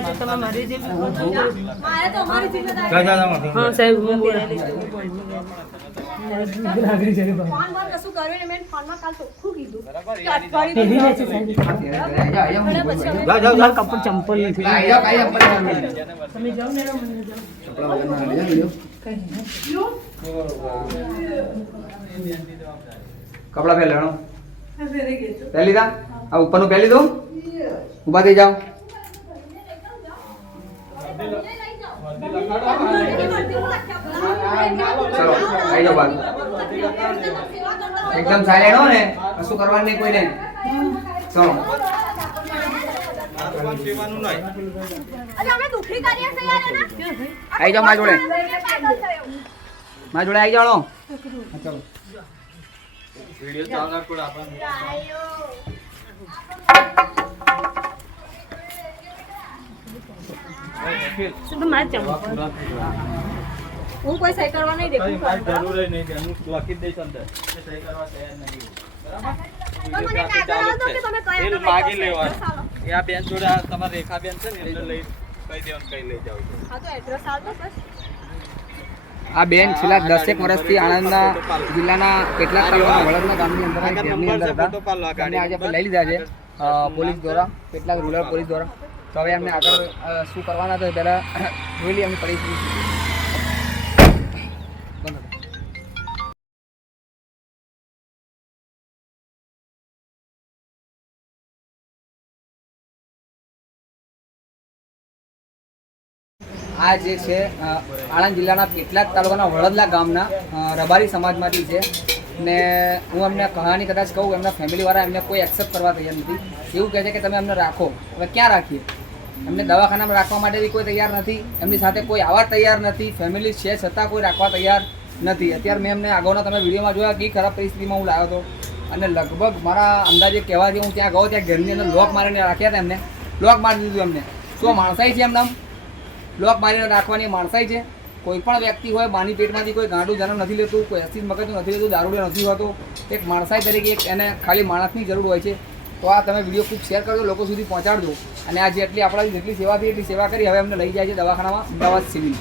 છે તમે મારી જે મારે તો અમારી જિમ્મેદારી હા સાહેબ હું બોલાવી લઈશ ફોન પર કશું કર્યું ને મેં ફોનમાં કાલ ચોખ્ખું કીધું કે અઠવાડિયું કપડ ચંપલ નથી તમે જાઓ ને કપડા પહેર લેવાનો પહેલી દા આ ઉપરનું પહેલી દો ઊભા થઈ જાઓ ચલો આવી જાઓ બાદ એકદમ સાયલેન્ટ હો ને કશું કરવાનું નહીં કોઈને ચલો અરે અમે દુખી કરીએ છે યાર એના આવી જાઓ મારા જોડે આવી જાઓ ચલો वीडियो चालणार पुढे आपण તો મારે ચંપલ હું કોઈ સહી કરવા નહીં દેખું જરૂર નહીં તેનું લખી દઈશ અંદર સહી કરવા તૈયાર નહીં પણ મને કાગળ આવતો કે તમે કયા એ માગી લેવાનું એ આ બેન જોડે આ તમારી રેખા બેન છે ને એમને લઈ કહી દેવાનું કઈ લઈ જાવ હા તો એડ્રેસ આવતો બસ આ બેન છેલ્લા 10 વર્ષથી આણંદના જિલ્લાના કેટલાક તાલુકાના વડોદરા ગામની અંદર ઘરની અંદર હતા અને આજે આપણે લઈ લીધા છે પોલીસ દ્વારા કેટલાક રૂરલ પોલીસ દ્વારા તો હવે એમને આગળ શું કરવાના તો પહેલાં જોઈ લઈએ એમની પરિસ્થિતિ આ જે છે આણંદ જિલ્લાના કેટલાક તાલુકાના વડોદરા ગામના રબારી સમાજમાંથી છે ને હું એમને કહાની કદાચ કહું એમના ફેમિલીવાળા એમને કોઈ એક્સેપ્ટ કરવા તૈયાર નથી એવું કહે છે કે તમે એમને રાખો હવે ક્યાં રાખીએ એમને દવાખાનામાં રાખવા માટે બી કોઈ તૈયાર નથી એમની સાથે કોઈ આવવા તૈયાર નથી ફેમિલી છે છતાં કોઈ રાખવા તૈયાર નથી અત્યારે મેં એમને આગળના તમે વિડીયોમાં જોયા કે ખરાબ પરિસ્થિતિમાં હું લાવ્યો હતો અને લગભગ મારા અંદાજે કહેવાથી હું ત્યાં ગયો ત્યાં ઘરની અંદર લોક મારીને રાખ્યા હતા એમને લોક મારી દીધું એમને શું માણસાઈ છે એમના લોક મારીને રાખવાની માણસાઈ છે કોઈ પણ વ્યક્તિ હોય માની પેટમાંથી કોઈ ગાંડું જન્મ નથી લેતું કોઈ અસ્થિત મગજનું નથી લેતું દારૂડિયો નથી હોતો એક માણસાઈ તરીકે એક એને ખાલી માણસની જરૂર હોય છે તો આ તમે વિડીયો ખૂબ શેર કરજો લોકો સુધી પહોંચાડજો અને આ જેટલી આપણાથી જેટલી સેવા થઈ એટલી સેવા કરી હવે અમને લઈ જાય છે દવાખાનામાં અમદાવાદ સિવિલ